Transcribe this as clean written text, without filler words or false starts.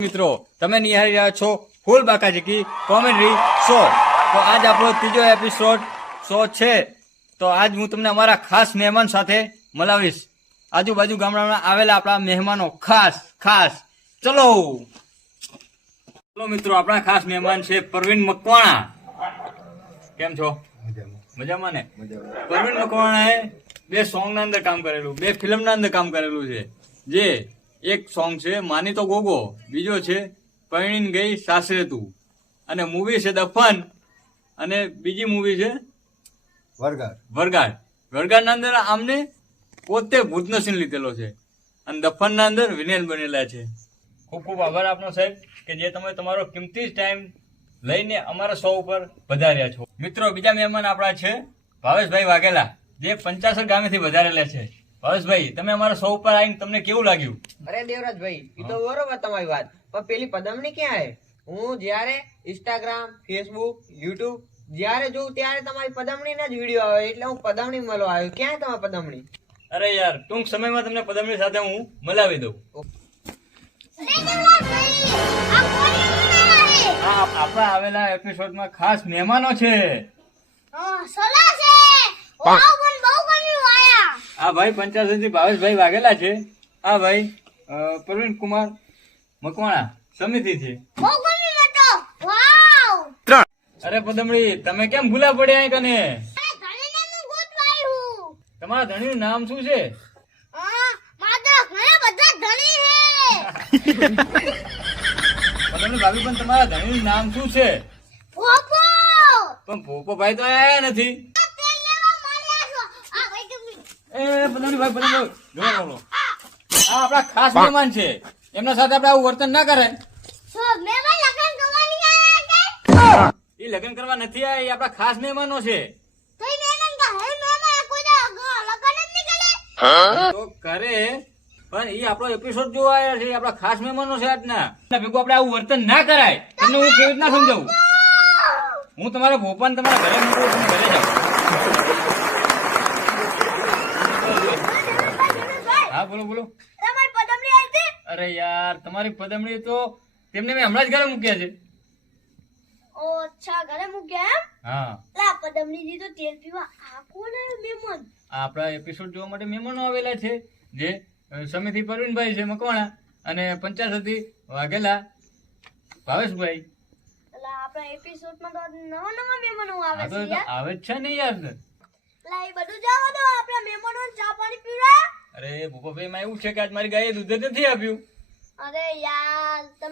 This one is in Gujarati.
મિત્રો તમે નિહાળી રહ્યા છો ફૂલ બાકાજીકી કોમેડી શો. તો આજ આપણો ત્રીજો એપિસોડ શો છે. તો આજ હું તમને અમારા ખાસ મહેમાન સાથે મળાવીશ. આજુબાજુ ગામડામાં આવેલા આપણા મહેમાનો ખાસ ખાસ. ચલો ચલો મિત્રો, આપણા ખાસ મહેમાન છે પરવીન મકવાણા. કેમ છો? મજામાં ને? પરવીન મકવાણાએ 2 સોંગના અંદર કામ કરેલું, 2 ફિલ્મના અંદર કામ કરેલું છે. જે એક સોંગ છે માની તો ગોગો, બીજો છે પરણીને ગઈ સાસરે તું, અને મૂવી છે દફન, અને બીજી મૂવી છે વરગાડ. વરગાડના અંદર આમને પોતે ભૂતનો સીન લીધેલો છે, અને દફનના અંદર વિનેલ બનેલા છે. ખૂબ ખૂબ આભાર આપનો સાહેબ કે જે તમે તમારો કિંમતી ટાઈમ લઈને અમારા શો ઉપર પધાર્યા છો. મિત્રો બીજા મહેમાન આપણા છે ભાવેશભાઈ વાઘેલા, જે 55 ગામેથી વધારેલા છે. ભાવેશભાઈ, તમે અમારા શો ઉપર આવીને તમને કેવું લાગ્યું? અરે દેવરાજભાઈ, એ તો બરોબર તમારી વાત, પણ પેલી પદમણી ક્યાં હે? હું જ્યારે ઇન્સ્ટાગ્રામ, ફેસબુક, યુટ્યુબ જ્યારે જોઉં ત્યારે તમારી પદમણીના જ વિડીયો આવે, એટલે હું પદમણી મળવા આવ્યો. ક્યાં તમારી પદમણી? અરે યાર, ટૂંક સમયમાં તમને પદમણી સાથે હું મળાવી દઉં. આપણા આવેલા એપિસોડમાં ખાસ મહેમાનો છે. આ ભાઈ 55 થી ભાવેશભાઈ વાઘેલા છે. આ ભાઈ પ્રવીણ કુમાર મકવાણા સમિતિ છે. અરે પદમણી, તમે કેમ ભૂલા પડ્યા કને? તમારા ધણીનું નામ શું છે? પદમણી ભાભી, પણ તમારા ધણીનું નામ શું છે? પણ ભોપો ભાઈ તો આયા નથી. એ પદમણી ભાઈ, પદમણી બોલો. આ આપણા ખાસ મહેમાન છે, એમના સાથે આપણે આવું વર્તન ના કરે. એ લગ્ન કરવા નથી આયા, એ આપણા ખાસ મહેમાનો છે. તો કરે, પણ એ આપણો એપિસોડ જોવા આવ્યા છે, આપણા ખાસ મહેમાનો છે આજના. ભેગું આપણે આવું વર્તન ના કરાય. તમને હું કેવી રીતના સમજાવું? હું તમારા ભોપાને તમારા ઘરે મોકલું, તમે ઘરે જાઓ. હા બોલો બોલો. અરે યાર, તમારી પદમણી તો તેમને મેં હમણાં જ ઘરે મૂક્યા છે. અચ્છા, ઘરે મૂક્યા એમ? હા. લા પદમણીજી તો તેલ પીવા આ કોણ મહેમાન? આપણા એપિસોડ જોવા માટે મહેમાનો આવેલા છે, જે સમિતિ પરવીનભાઈ છે મકવાણા, અને 55 વાઘેલા ભાવેશભાઈ. લા આપણા એપિસોડમાં તો નવા નવા મહેમાનો આવે આ છે તો યાર. આવે જ છે ને યાર. લા એ બધું જવા દો, આપણા મહેમાનોને ચા પાણી પીવડાય. અરે ભૂપાભાઈ, માં એવું છે કે આજ મારી ગાયે દૂધ જ નથી આપ્યું. અરે યાર, તમે